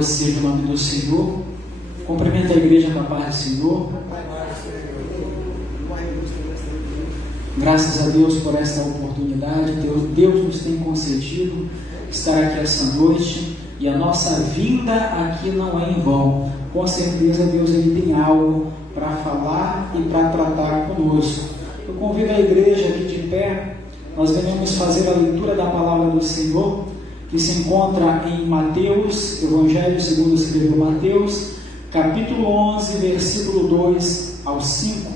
Louvado seja o nome do Senhor. Cumprimento a igreja com a paz do Senhor. Graças a Deus por esta oportunidade. Deus nos tem concedido estar aqui essa noite, e a nossa vinda aqui não é em vão. Com certeza Deus ele tem algo para falar e para tratar conosco. Eu convido a igreja aqui de pé. Nós venhamos fazer a leitura da palavra do Senhor, que se encontra em Mateus, Evangelho segundo escreveu Mateus, capítulo 11, versículo 2 ao 5.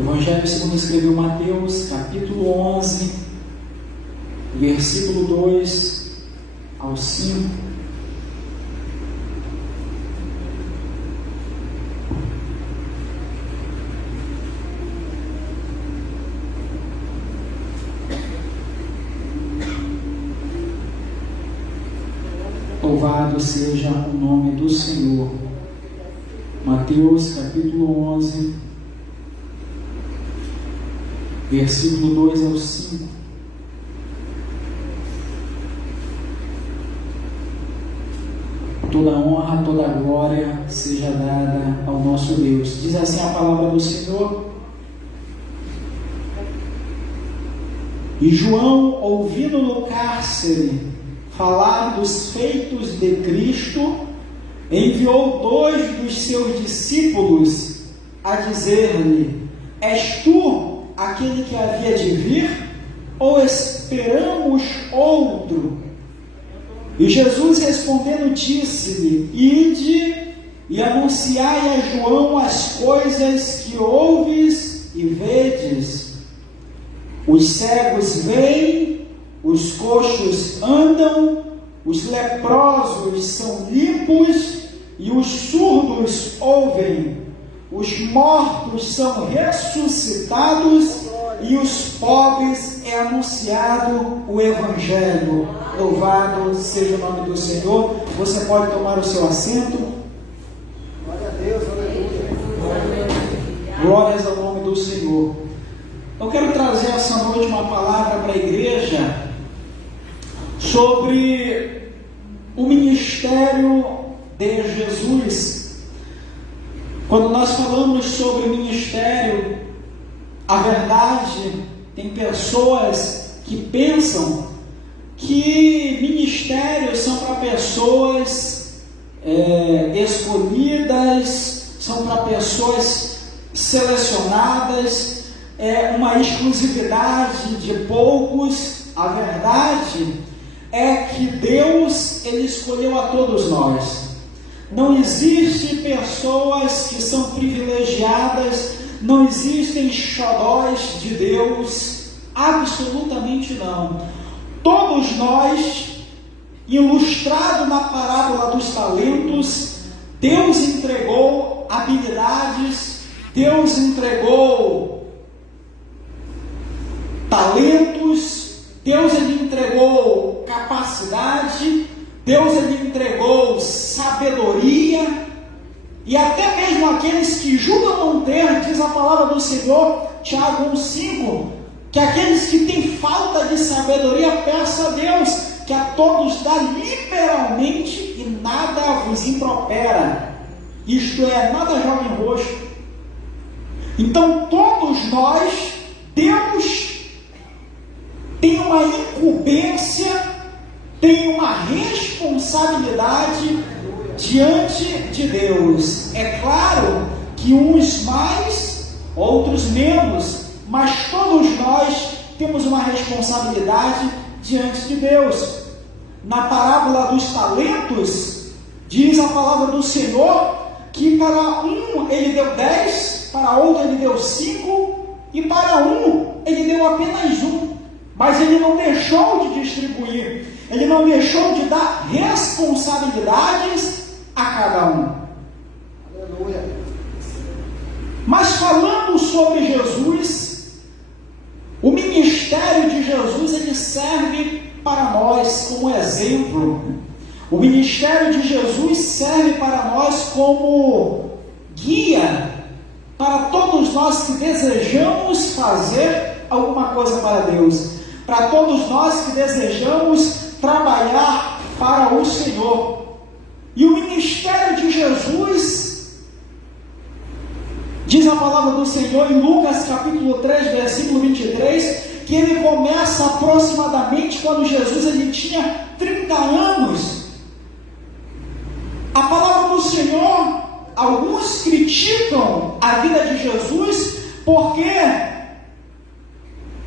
Evangelho segundo escreveu Mateus, capítulo 11, versículo 2 ao 5. Louvado seja o nome do Senhor. Mateus capítulo 11, versículo 2 ao 5. Toda honra, toda glória seja dada ao nosso Deus. Diz assim a palavra do Senhor. E João, ouvindo no cárcere falar dos feitos de Cristo, enviou 2 dos seus discípulos a dizer-lhe: És tu aquele que havia de vir, ou esperamos outro? E Jesus respondendo disse-lhe: Ide e anunciai a João as coisas que ouves e vedes. Os cegos veem, os coxos andam, os leprosos são limpos e os surdos ouvem. Os mortos são ressuscitados e os pobres é anunciado o Evangelho. Louvado seja o nome do Senhor. Você pode tomar o seu assento. Glória a Deus, aleluia. Glórias ao nome do Senhor. Eu quero trazer essa noite uma palavra para a igreja sobre o ministério de Jesus. Quando nós falamos sobre ministério, a verdade, tem pessoas que pensam que ministérios são para pessoas escolhidas, são para pessoas selecionadas, é uma exclusividade de poucos. A verdade é que Deus ele escolheu a todos nós. Não existem pessoas que são privilegiadas, não existem xodós de Deus, absolutamente não. Todos nós, ilustrado na parábola dos talentos, Deus entregou habilidades, Deus entregou talentos, Deus ele entregou capacidade, Deus ele entregou sabedoria, e até mesmo aqueles que julgam não ter, diz a palavra do Senhor, Tiago 1,5, que aqueles que têm falta de sabedoria, peça a Deus, que a todos dá liberalmente e nada vos impropera, isto é, nada joga em rosto. Então todos nós, Deus tem uma incumbência, tem uma responsabilidade diante de Deus. É claro que uns mais, outros menos, mas todos nós temos uma responsabilidade diante de Deus. Na parábola dos talentos, diz a palavra do Senhor que para um ele deu 10, para outro ele deu 5, e para um ele deu apenas 1. Mas ele não deixou de distribuir, ele não deixou de dar responsabilidades a cada um. Aleluia. Mas falando sobre Jesus, o ministério de Jesus ele serve para nós como exemplo. O ministério de Jesus serve para nós como guia para todos nós que desejamos fazer alguma coisa para Deus, para todos nós que desejamos trabalhar para o Senhor. E o ministério de Jesus, diz a palavra do Senhor em Lucas capítulo 3, versículo 23, que ele começa aproximadamente quando Jesus ele tinha 30 anos. A palavra do Senhor, alguns criticam a vida de Jesus, porque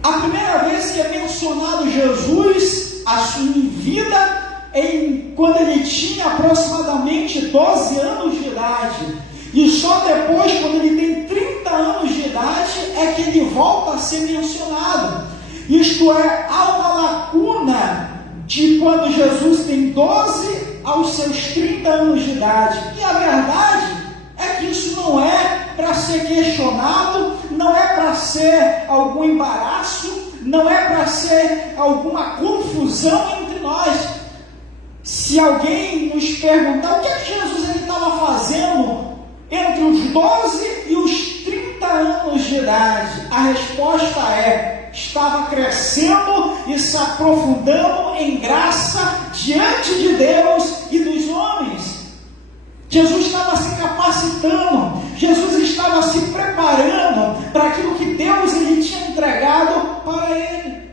a primeira vez que é mencionado Jesus, a sua vida, quando ele tinha aproximadamente 12 anos de idade. E só depois, quando ele tem 30 anos de idade, é que ele volta a ser mencionado. Isto é, há uma lacuna de quando Jesus tem 12 aos seus 30 anos de idade. E a verdade é que isso não é para ser questionado, não é para ser algum embaraço, não é para ser alguma confusão entre nós. Se alguém nos perguntar o que é que Jesus estava fazendo entre os 12 e os 30 anos de idade, a resposta é: estava crescendo e se aprofundando em graça diante de Deus e dos homens. Jesus estava se capacitando, Jesus estava se preparando para aquilo que Deus ele tinha entregado para ele.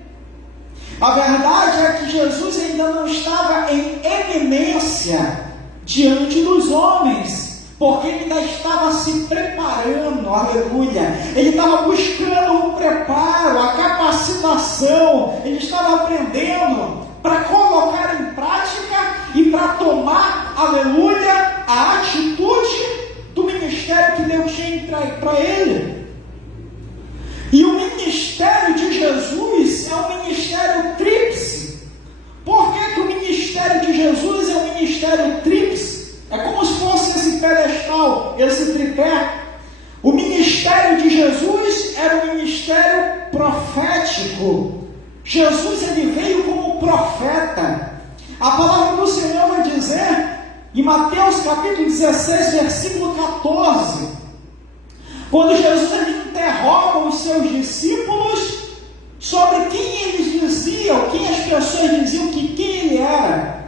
A verdade é que Jesus ainda não estava em eminência diante dos homens, porque ele ainda estava se preparando, aleluia. Ele estava buscando o preparo, a capacitação, ele estava aprendendo para colocar em prática e para tomar, aleluia, a atitude do ministério que Deus tinha entregue para ele. E o ministério de Jesus é um ministério tríplice. Por que o ministério de Jesus é um ministério tríplice? É como se fosse esse pedestal, esse tripé. O ministério de Jesus era um ministério profético. Jesus ele veio como profeta. A palavra do Senhor vai dizer em Mateus capítulo 16, versículo 14, quando Jesus ele interroga os seus discípulos sobre quem eles diziam, quem as pessoas diziam que quem ele era.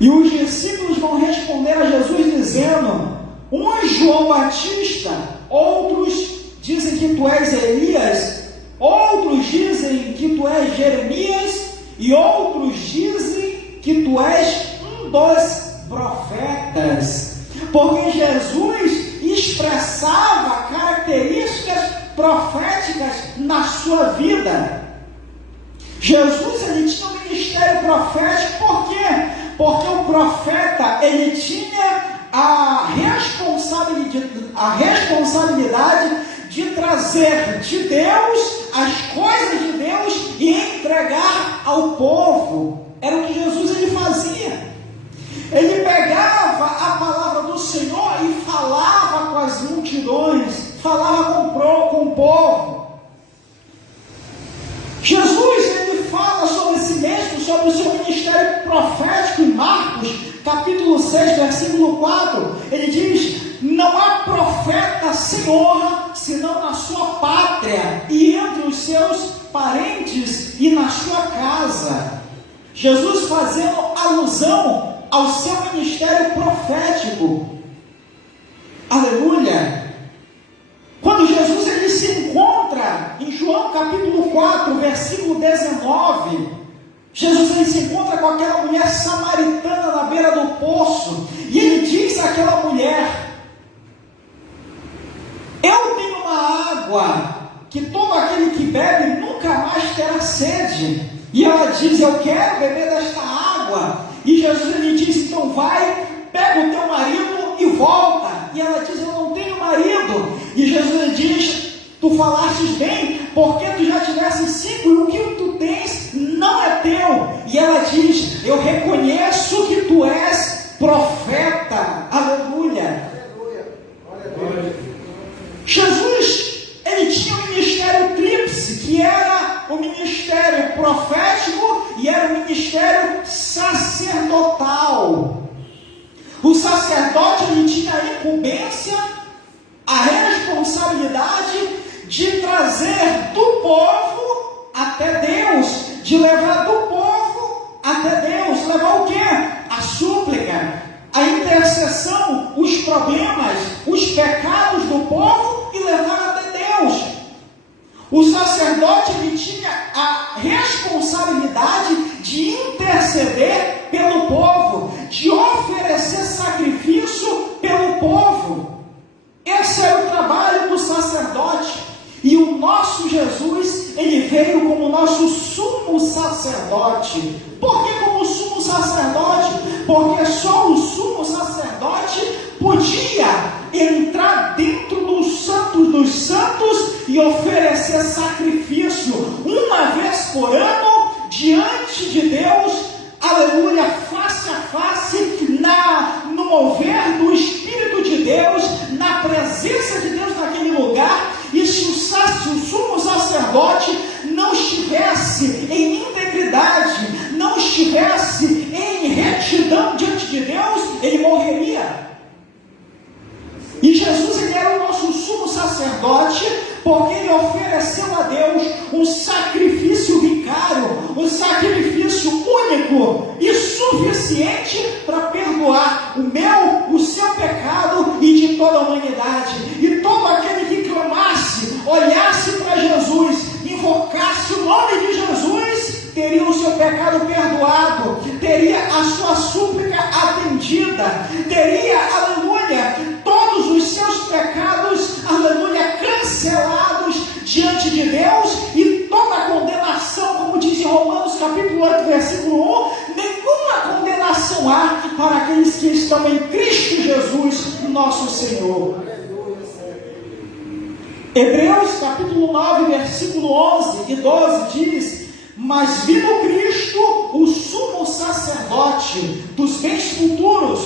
E os discípulos vão responder a Jesus dizendo: uns João Batista, outros dizem que tu és Elias, outros dizem que tu és Jeremias, e outros dizem que tu és um dos profetas. Porque Jesus expressava características proféticas na sua vida. Jesus ele tinha um ministério profético. Por quê? Porque o profeta ele tinha a responsabilidade de trazer de Deus as coisas de Deus e entregar ao povo. Era o que Jesus ele fazia. Ele pegava a palavra do Senhor e falava com as multidões, falava com o povo. Jesus ele fala sobre si mesmo, sobre o seu ministério profético em Marcos, capítulo 6, versículo 4. Ele diz: não há profeta sem honra, senão na sua pátria e entre os seus parentes e na sua casa. Jesus fazendo alusão ao seu ministério profético. Aleluia! Quando Jesus ele se encontra em João capítulo 4, versículo 19, Jesus ele se encontra com aquela mulher samaritana na beira do poço, e ele diz àquela mulher: eu tenho uma água que todo aquele que bebe nunca mais terá sede. E ela diz: eu quero beber desta água. E Jesus ele diz: então vai, pega o teu marido e volta. E ela diz: eu não tenho marido. E Jesus ele diz: tu falastes bem, porque tu já tivesse 5 e o que tu tens não é teu. E ela diz: eu reconheço que tu és profeta. Aleluia. Aleluia. Jesus ele tinha um ministério tríplice, que era o ministério profético e era o ministério sacerdotal. O sacerdote ele tinha a incumbência, a responsabilidade de trazer do povo até Deus, de levar do povo problemas, os pecados do povo e levar até Deus. O sacerdote ele tinha a responsabilidade de interceder pelo povo, de oferecer sacrifício pelo povo. Esse era o trabalho do sacerdote. E o nosso Jesus, ele veio como nosso sumo sacerdote. Por que como sumo sacerdote? Porque só o sumo sacerdote podia entrar dentro dos santos dos santos e oferecer sacrifício uma vez por ano diante de Deus, aleluia, face a face, no mover do Espírito de Deus, na presença de Deus naquele lugar. E se o sumo sacerdote não estivesse em integridade, não estivesse em retidão diante de Deus, ele morreria. E Jesus ele era o nosso sumo sacerdote, porque ele ofereceu a Deus um sacrifício vicário, um sacrifício único e suficiente para perdoar o seu pecado e de toda a humanidade. E todo aquele que clamasse, olhasse para Jesus, invocasse o nome de Jesus, teria o seu pecado perdoado, teria a sua súplica atendida, teria, aleluia, todos os seus pecados, aleluia, cancelados diante de Deus, e toda a condenação, como diz em Romanos capítulo 8, versículo 1, nenhuma condenação há para aqueles que estão em Cristo Jesus, nosso Senhor. Hebreus capítulo 9, versículo 11 e 12 diz: mas vindo Cristo, o sumo sacerdote dos bens futuros,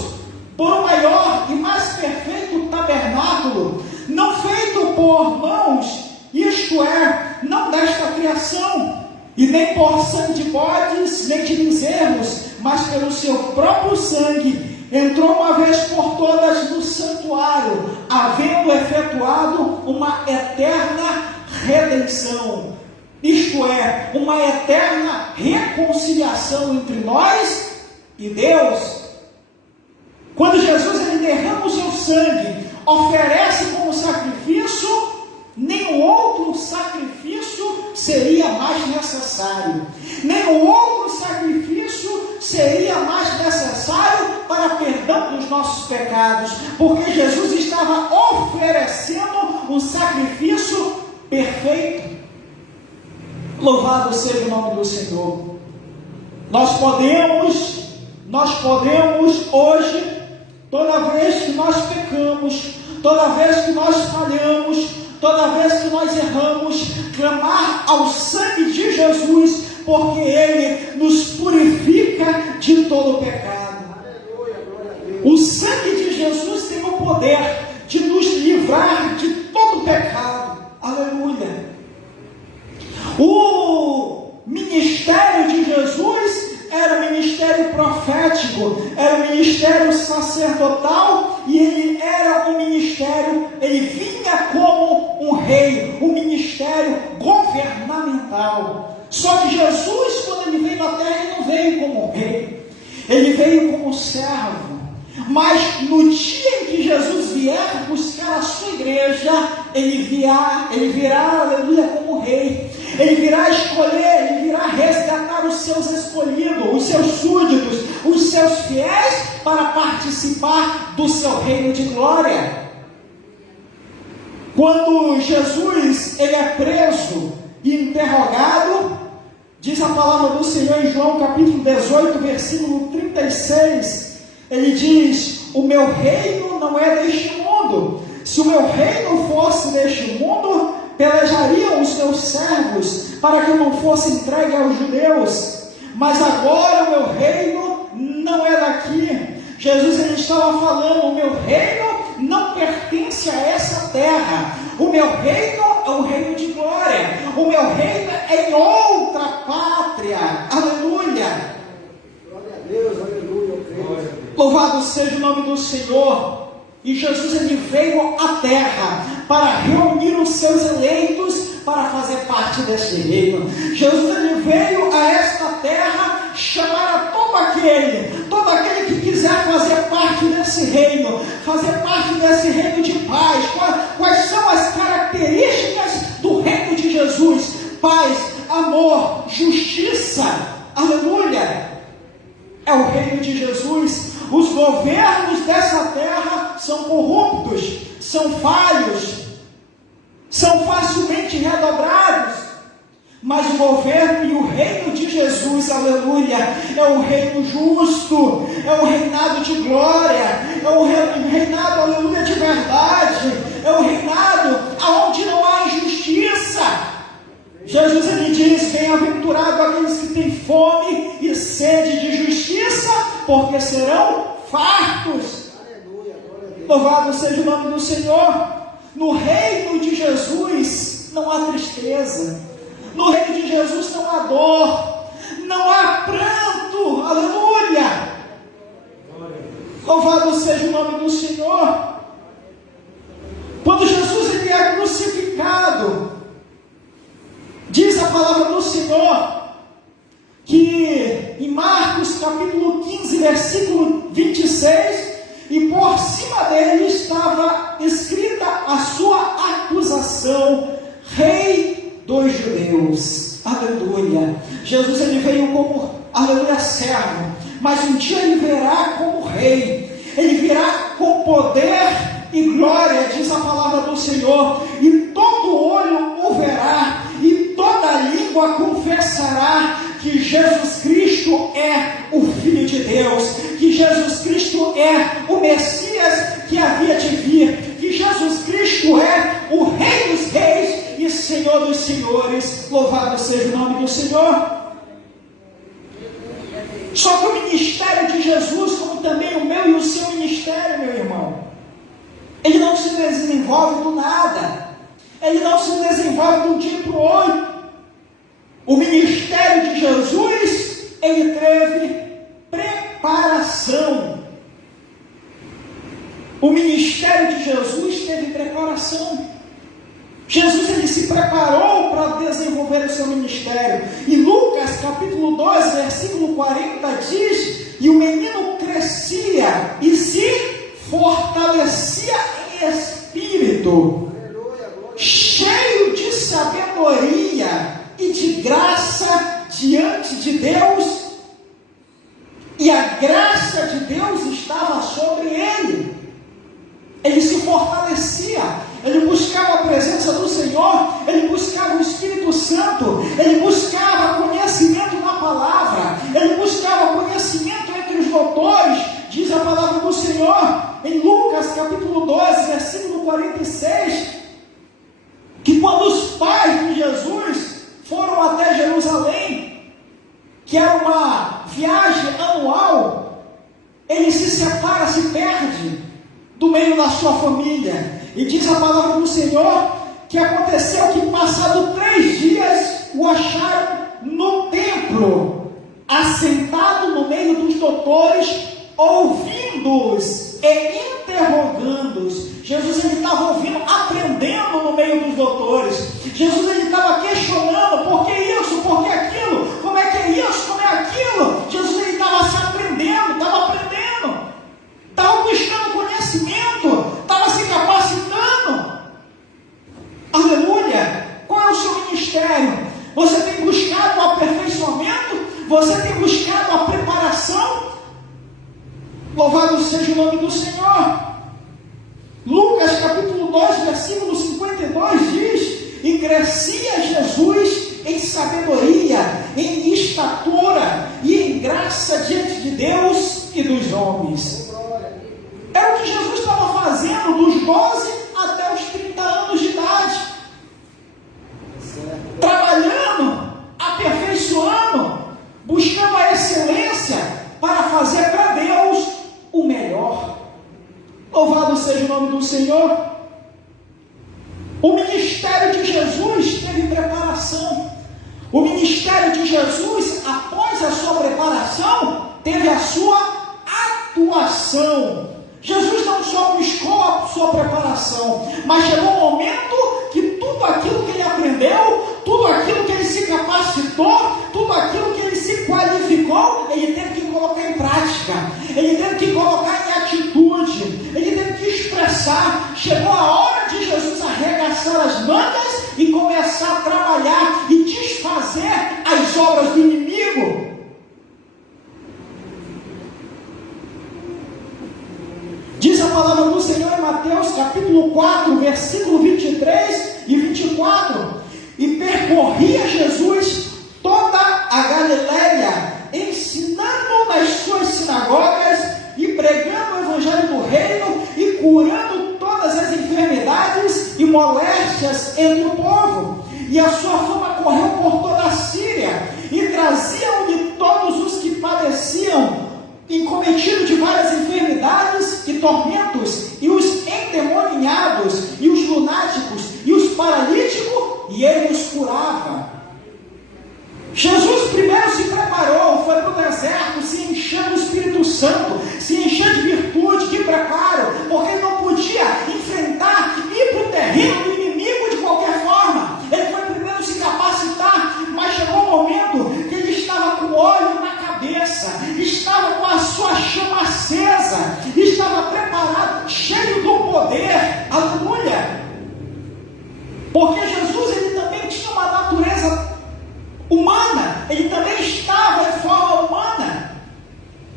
por um maior e mais perfeito tabernáculo, não feito por mãos, isto é, não desta criação, e nem por sangue de bodes, nem de bezerros, mas pelo seu próprio sangue, entrou uma vez por todas no santuário, havendo efetuado uma eterna redenção. Isto é, uma eterna reconciliação entre nós e Deus. Quando Jesus ele derrama o seu sangue, oferece como sacrifício, nenhum outro sacrifício seria mais necessário. Nenhum outro sacrifício seria mais necessário para perdão dos nossos pecados, porque Jesus estava oferecendo um sacrifício perfeito. Louvado seja o nome do Senhor. Nós podemos hoje, toda vez que nós pecamos, toda vez que nós falhamos, toda vez que nós erramos, clamar ao sangue de Jesus, porque Ele nos purifica de todo pecado. O sangue de Jesus tem o poder de nos livrar de todo pecado. Aleluia. O ministério de Jesus era um ministério profético, era um ministério sacerdotal, e ele era um ministério, ele vinha como um rei, um ministério governamental. Só que Jesus, quando ele veio na terra, ele não veio como rei, ele veio como servo. Mas no dia em que Jesus vier buscar a sua igreja, ele virá, aleluia, como rei. Ele virá escolher, ele virá resgatar os seus escolhidos, os seus súditos, os seus fiéis, para participar do seu reino de glória. Quando Jesus ele é preso e interrogado, diz a palavra do Senhor em João capítulo 18, versículo 36, ele diz: o meu reino não é deste mundo. Se o meu reino fosse deste mundo, pelejariam os meus servos para que eu não fosse entregue aos judeus. Mas agora o meu reino não é daqui. Jesus ele estava falando: o meu reino não pertence a essa terra. O meu reino é um reino de glória. O meu reino é em outra pátria. Aleluia. Glória a Deus, aleluia. Louvado seja o nome do Senhor. E Jesus ele veio à terra para reunir os seus eleitos para fazer parte deste reino. Jesus ele veio a esta terra chamar a todo aquele que quiser fazer parte desse desse reino, fazer parte desse reino de paz. Quais são as características do reino de Jesus? Paz, amor, justiça, aleluia, é o reino de Jesus. Os governos dessa terra são corruptos, são falhos, são facilmente redobrados, mas o governo e o reino de Jesus, aleluia, é o reino justo, é o reinado de glória, é o reinado, aleluia, de verdade, é o reinado onde não há injustiça. Jesus, ele diz: bem-aventurado aqueles que têm fome e sede de justiça, porque serão fartos. Aleluia, glória a Deus. Louvado seja o nome do Senhor. No reino de Jesus não há tristeza, no reino de Jesus não há dor, não há pranto, aleluia. Louvado seja o nome do Senhor. Quando Jesus ele é crucificado, diz a palavra do Senhor que em Marcos capítulo 15, versículo 26, e por cima dele estava escrita a sua acusação: Rei dos Judeus. Aleluia. Jesus ele veio como, aleluia, servo, mas um dia ele virá como rei. Ele virá com poder e glória, diz a palavra do Senhor, e todo olho o verá, e toda língua confessará que Jesus Cristo é o Filho de Deus, que Jesus Cristo é o Messias que havia de vir, que Jesus Cristo é o Rei dos Reis e Senhor dos Senhores. Louvado seja o nome do Senhor. Só que o ministério de Jesus, como também o meu e o seu ministério, meu irmão, ele não se desenvolve do nada, ele não se desenvolve de um dia para o outro. O ministério de Jesus, ele teve preparação. O ministério de Jesus teve preparação. Jesus ele se preparou para desenvolver o seu ministério. E Lucas capítulo 2, versículo 40 diz: e o menino crescia e se fortalecia em espírito, cheio de sabedoria e de graça diante de Deus, e a graça de Deus estava sobre ele. Ele se fortalecia, ele buscava a presença do Senhor, ele buscava o Espírito Santo, ele buscava conhecimento na palavra, ele buscava conhecimento entre os doutores. Diz a palavra do Senhor em Lucas capítulo 12, versículo 46, que quando os pais de Jesus foram até Jerusalém, que era uma viagem anual, ele se separa, se perde do meio da sua família. E diz a palavra do Senhor que aconteceu que, passado 3 dias, o acharam no templo, assentado no meio dos doutores, ouvindo-os e interrogando-os. Jesus ele estava ouvindo, aprendendo no meio dos doutores. Jesus ele estava questionando: por que isso, por que aquilo, como é que é isso, como é aquilo. Jesus ele estava se aprendendo, estava buscando conhecimento, estava se capacitando. Aleluia. Qual é o seu ministério? Você tem buscado o aperfeiçoamento? Você tem buscado a preparação? Louvado seja o nome do Senhor. Lucas capítulo 2, versículo 52 diz: e crescia Jesus em sabedoria, em estatura e em graça diante de Deus e dos homens. Era o que Jesus estava fazendo dos 12 até os 30 anos de idade, trabalhando, aperfeiçoando, buscando a excelência para fazer para Deus o melhor. Louvado seja o nome do Senhor. O ministério de Jesus teve preparação. O ministério de Jesus, após a sua preparação, teve a sua atuação. Jesus não só buscou a sua preparação, mas chegou um momento que tudo aquilo que ele aprendeu, tudo aquilo que ele se capacitou, tudo aquilo que ele se qualificou, ele teve que colocar em prática, ele teve que colocar em atitude. ele teve que expressar. Chegou a hora de Jesus arregaçar as mangas e começar a trabalhar e desfazer as obras do inimigo. Diz a palavra do Senhor em Mateus capítulo 4, versículo 23 e 24. E percorria Jesus toda a Galileia, ensinando nas suas sinagogas e pregando o evangelho do reino e curando todas as enfermidades e moléstias entre o povo. E a sua fama correu por toda a Síria, e traziam-lhe todos os que padeciam, incometido de várias enfermidades e tormentos, e os endemoniados, e os lunáticos, e os paralíticos, e ele os curava. Jesus primeiro se preparou, foi para o deserto, se encheu do Espírito Santo, se encheu de virtude, de preparo, porque ele não podia enfrentar, ir para o terreno do inimigo de qualquer forma. Ele foi primeiro se capacitar, mas chegou um momento que ele estava com óleo na cabeça, estava com a sua chama acesa, estava preparado, cheio do poder, aleluia, porque Jesus ele também tinha uma natureza humana, ele também estava de forma humana.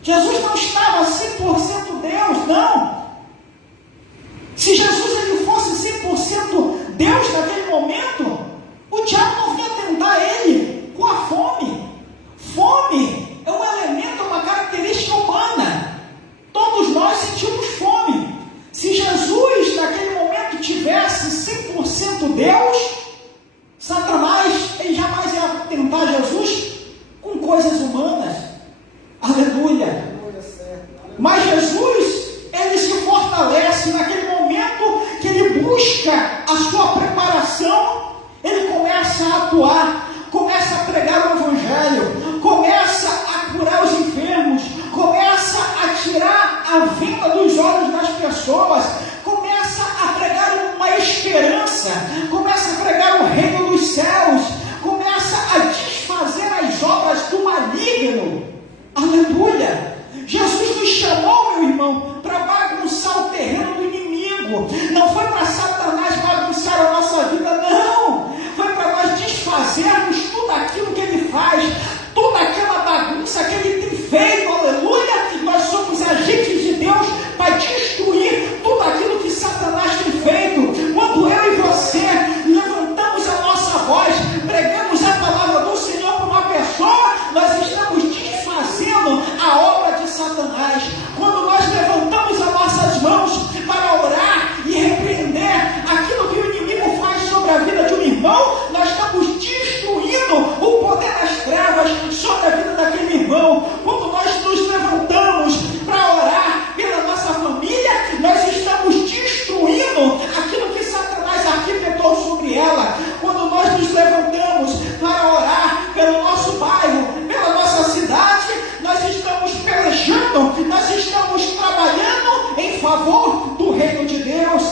Jesus não estava 100% Deus, não. Se Jesus ele fosse 100% Deus naquele momento, o diabo não vinha tentar ele com a fome. Fome é um elemento, uma característica humana. Todos nós sentimos fome. Se Jesus naquele momento tivesse 100% Deus, Satanás ele jamais ia tentar Jesus com coisas humanas. Aleluia. Mas Jesus ele se fortalece naquele momento que ele busca a sua preparação. Ele começa a atuar, começa a pregar o evangelho, começa a curar os enfermos, começa a tirar a venda dos olhos das pessoas, começa a pregar uma esperança, começa a pregar o reino dos céus, começa a desfazer as obras do maligno. Aleluia! Jesus nos chamou, meu irmão, para bagunçar o terreno do inimigo. Não foi para Satanás bagunçar a nossa vida, não. Foi para nós desfazermos tudo aquilo que ele faz, toda aquela bagunça que ele tem feito, aleluia. Nós somos agentes de Deus para destruir tudo aquilo que Satanás tem feito. Quando eu e você levantamos a nossa voz, pregamos a palavra do Senhor para uma pessoa, nós estamos desfazendo a obra de Satanás. Quando nós levantamos as nossas mãos para orar e repreender aquilo que o inimigo faz sobre a vida de um irmão, nós estamos destruindo o poder das trevas sobre a vida daquele irmão. Quando nós nos levantamos para orar pela nossa família, nós estamos destruindo aquilo que Satanás arquitetou sobre ela. Quando nós nos levantamos para orar pelo nosso bairro, pela nossa cidade, nós estamos pelejando, nós estamos trabalhando em favor do reino de Deus.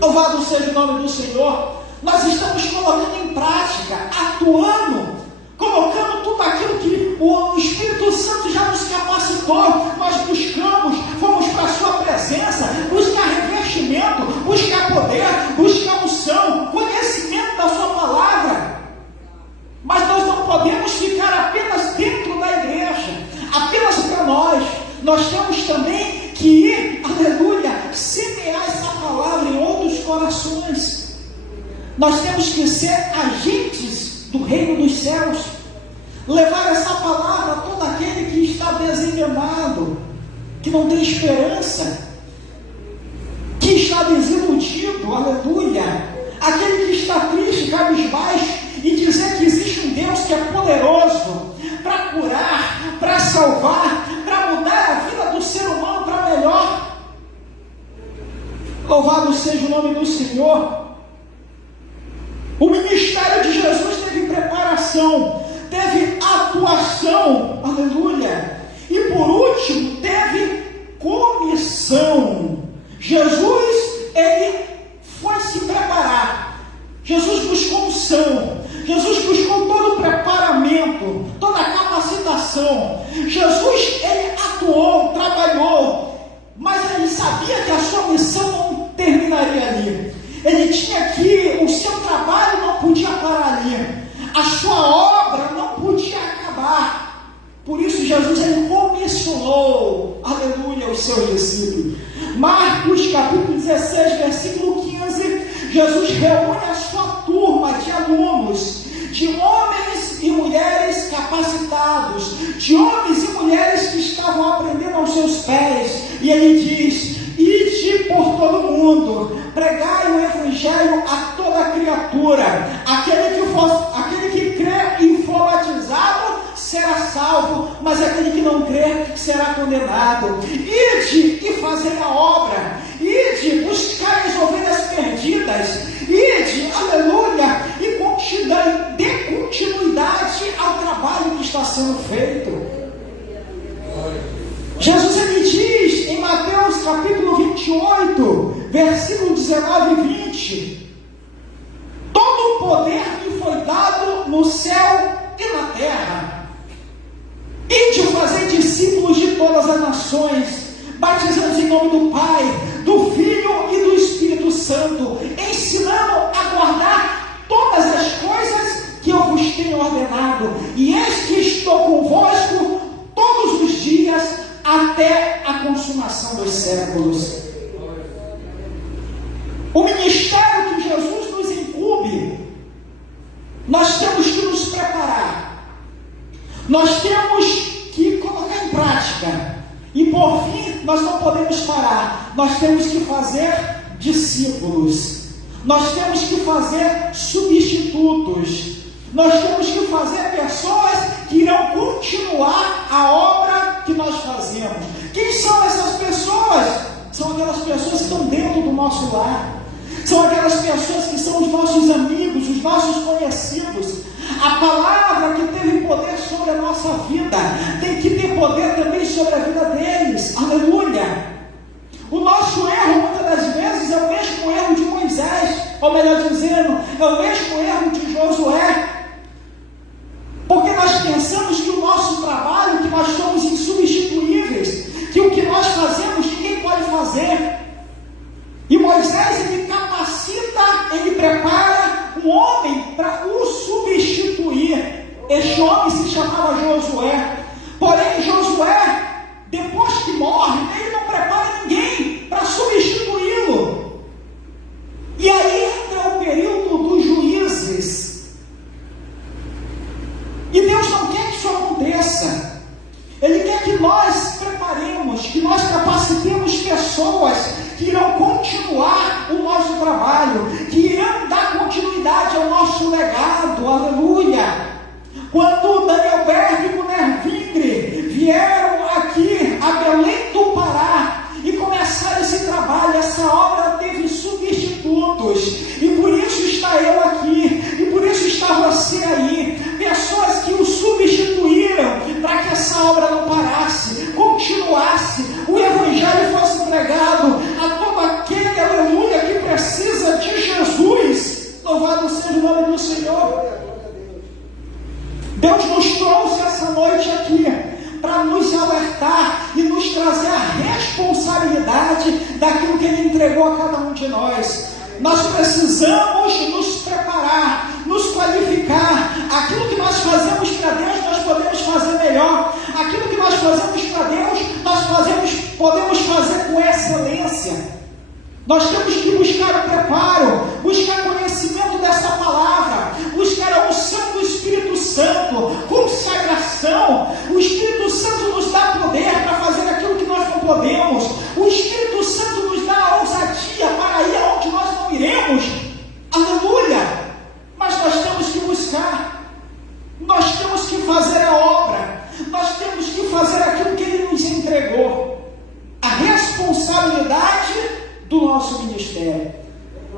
Louvado seja o nome do Senhor. Nós estamos colocando em prática, atuando, colocando tudo aquilo que o Espírito Santo já nos capacitou. Nós buscamos, fomos para a sua presença, buscar revestimento, buscar poder, buscar unção, conhecimento da sua palavra. Mas nós não podemos ficar apenas dentro da igreja, apenas para nós. Nós temos também que ir, aleluia, semear essa palavra em outros corações. Nós temos que ser agentes do reino dos céus, levar essa palavra a todo aquele que está desanimado, que não tem esperança, que está desiludido, aleluia, aquele que está triste, cabisbaixo, e dizer que existe um Deus que é poderoso para curar, para salvar, para mudar a vida do ser humano para melhor. Louvado seja o nome do Senhor. O ministério de Jesus teve preparação, teve atuação, aleluia, e por último teve comissão. Jesus, ele foi se preparar, Jesus buscou unção, Jesus buscou todo o preparamento, toda a capacitação. Jesus, ele atuou, trabalhou terminaria ali. Ele tinha que, o seu trabalho não podia parar ali. A sua obra não podia acabar. Por isso Jesus ele comissionou, aleluia, os seus discípulos. Marcos capítulo 16, versículo 15, Jesus reúne a sua turma de alunos, de homens e mulheres capacitados, de homens e mulheres que estavam aprendendo aos seus pés, e ele diz: ide por todo mundo, pregai o evangelho a toda criatura, aquele que crê e for batizado será salvo, mas aquele que não crê será condenado. Ide e fazei a obra, ide buscar as ovelhas perdidas, ide, aleluia, e dê continuidade ao trabalho que está sendo feito. Jesus ele diz em Mateus capítulo 28, versículo 19 e 20: todo o poder me foi dado no céu e na terra. Ide fazer discípulos de todas as nações, batizando em nome do Pai, do Filho e do Espírito Santo, ensinando a guardar todas as coisas que eu vos tenho ordenado, e eis que estou convosco todos os dias até a consumação dos séculos. O ministério que Jesus nos incumbe, nós temos que nos preparar, nós temos que colocar em prática, e por fim nós não podemos parar. Nós temos que fazer discípulos, nós temos que fazer substitutos, nós temos que fazer pessoas que irão continuar a obra que nós fazemos. Quem são essas pessoas? São aquelas pessoas que estão dentro do nosso lar, são aquelas pessoas que são os nossos amigos, os nossos conhecidos. A palavra que teve poder sobre a nossa vida tem que ter poder também sobre a vida deles, aleluia. O nosso erro muitas das vezes é o mesmo erro de Moisés, ou melhor dizendo, é o mesmo erro de Josué, porque nós pensamos que o nosso trabalho, que nós somos insubstituíveis, que o que nós fazemos ninguém pode fazer. E Moisés ele capacita, ele prepara um homem para o substituir. Este homem se chamava Josué. Porém Josué, depois que morre, ele não prepara ninguém para substituí-lo. E aí entra o período dos juízes. E Deus não quer que isso aconteça. Ele quer que nós preparemos, que nós capacitemos pessoas que irão continuar o nosso trabalho, que irão dar continuidade ao nosso legado, aleluia. Quando Daniel Berg e Gunnar Vingre vieram aqui a Belém do Pará e começaram esse trabalho, essa obra teve substitutos, e por isso está eu aqui, e por isso está você aí, pessoas que o substituíram para que essa obra não parasse, continuasse, o evangelho fosse entregado a todo aquele, aleluia, que precisa de Jesus. Louvado seja o nome do Senhor. Deus nos trouxe essa noite aqui para nos alertar e nos trazer a responsabilidade daquilo que Ele entregou a cada um de nós. Nós precisamos nos preparar, nos qualificar. Aquilo que nós fazemos para Deus, nós podemos fazer melhor. Aquilo que nós fazemos para Deus, podemos fazer com excelência. Nós temos que buscar o preparo, buscar conhecimento dessa palavra, buscar a unção do Espírito Santo, consagração. O Espírito Santo nos dá poder para fazer aquilo que nós não podemos. O Espírito Santo nos dá a ousadia para ir aonde nós não iremos. Aleluia! Mas nós temos que buscar, nós temos que fazer a obra, nós temos que fazer aquilo que Ele nos entregou. A responsabilidade do nosso ministério.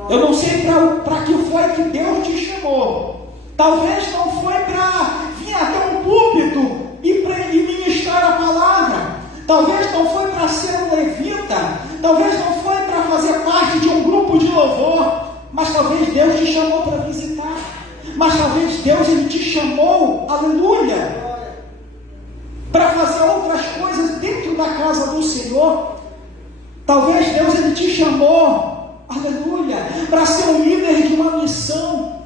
Eu não sei para que foi que Deus te chamou. Talvez não foi para vir até um púlpito e ministrar a palavra. Talvez não foi para ser um levita. Talvez não foi para fazer parte de um grupo de louvor. Mas talvez Deus te chamou para visitar. Mas talvez Deus Ele te chamou, aleluia, para fazer outras coisas dentro da casa do Senhor. Talvez Deus Ele te chamou, aleluia, para ser um líder de uma missão.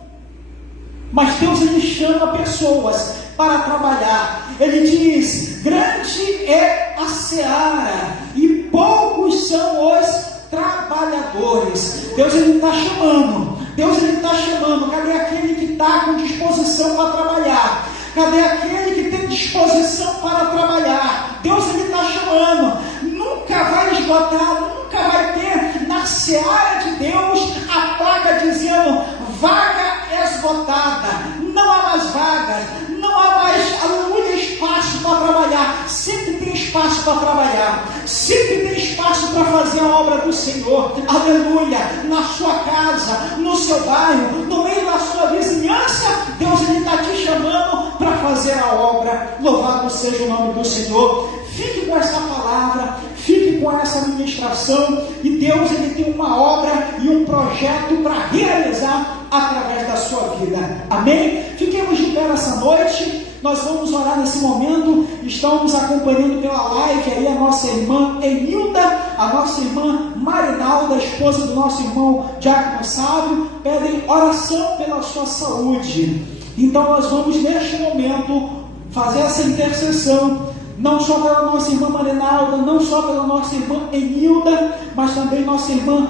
Mas Deus, Ele chama pessoas para trabalhar. Ele diz: grande é a seara e poucos são os trabalhadores. Deus, Ele está chamando. Deus, Ele está chamando. Cadê aquele que está com disposição para trabalhar? Cadê aquele que tem disposição para trabalhar? Deus, Ele está chamando. Nunca vai esgotar, nunca vai ter na seara de Deus a placa dizendo: vaga esgotada. Não há mais vagas, não há mais, aleluia, espaço para trabalhar. Sempre tem espaço para trabalhar, sempre tem espaço para fazer a obra do Senhor, aleluia, na sua casa, no seu bairro, no meio da sua vizinhança. Deus, Ele está te chamando para fazer a obra. Louvado seja o nome do Senhor. Fique com essa palavra, fique com essa ministração, e Deus, Ele tem uma obra e um projeto para realizar através da sua vida. Amém? Fiquemos de pé nessa noite. Nós vamos orar nesse momento. Estamos acompanhando pela live aí a nossa irmã Enilda, a nossa irmã Marinalda, esposa do nosso irmão Diácono Sávio, pedem oração pela sua saúde. Então nós vamos neste momento fazer essa intercessão, não só pela nossa irmã Marinalda, não só pela nossa irmã Enilda, mas também nossa irmã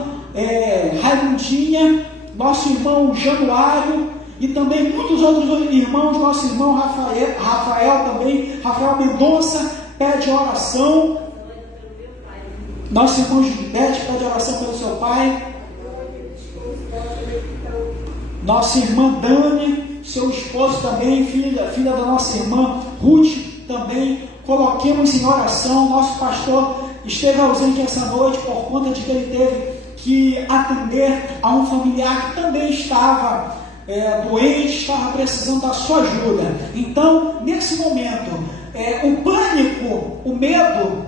Raimundinha, nosso irmão Januário e também muitos outros irmãos. Nosso irmão Rafael também, Rafael Mendonça, pede oração. Nosso irmão Gilberto pede oração pelo seu pai. Nossa irmã Dani, seu esposo também, filha da nossa irmã Ruth, também coloquemos em oração. Nosso pastor esteve ausente essa noite por conta de que ele teve que atender a um familiar que também estava doente, estava precisando da sua ajuda. Então, nesse momento, o pânico, o medo,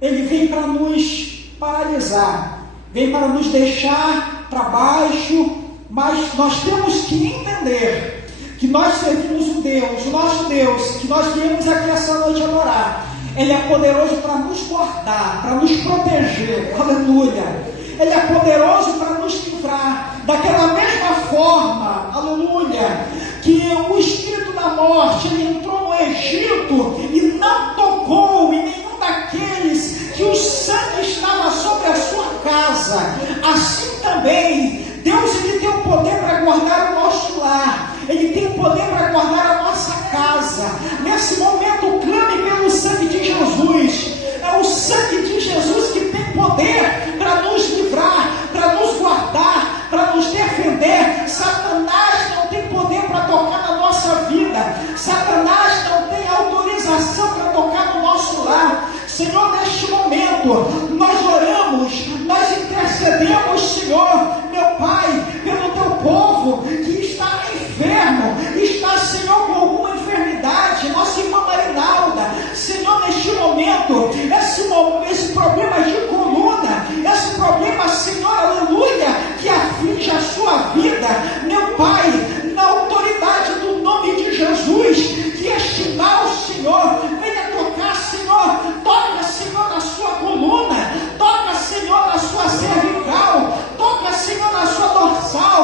ele vem para nos paralisar, vem para nos deixar para baixo, mas nós temos que entender que nós servimos um Deus, o nosso Deus, que nós viemos aqui essa noite adorar. Ele é poderoso para nos guardar, para nos proteger, aleluia. Ele é poderoso para nos livrar daquela mesma forma, aleluia, que o espírito da morte, ele entrou no Egito e não tocou em nenhum daqueles que o sangue estava sobre a sua casa. Assim também, Deus, ele tem o poder para guardar o nosso lar, ele tem o poder para guardar a nossa casa. Nesse momento, clame pelo sangue de Jesus. É o sangue de Jesus que tem poder para nos livrar, para nos guardar, para nos defender. Satanás não tem poder para tocar na nossa vida. Satanás não tem autorização para tocar no nosso lar. Senhor, neste momento, nós oramos, nós intercedemos, Senhor, meu Pai, pelo teu povo que está enfermo, está, Senhor, com alguma enfermidade, nossa irmã Marinalda, Senhor, neste momento, esse problema de coluna, esse problema, Senhor, aleluia, que aflige a sua vida, meu Pai, na autoridade do nome de Jesus, que este mal, Senhor, venha tocar, Senhor, toca, Senhor, na sua coluna, toca, Senhor, na sua cervical, toca, Senhor, na sua dorsal,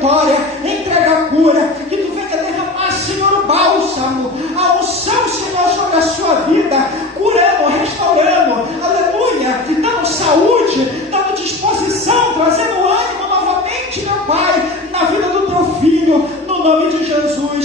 vitória, entrega a cura, que tu venha derramar, Senhor, o bálsamo, a unção, Senhor, sobre a sua vida, curando, restaurando, aleluia, dando saúde, dando disposição, trazendo ânimo novamente, meu Pai, na vida do teu filho, no nome de Jesus.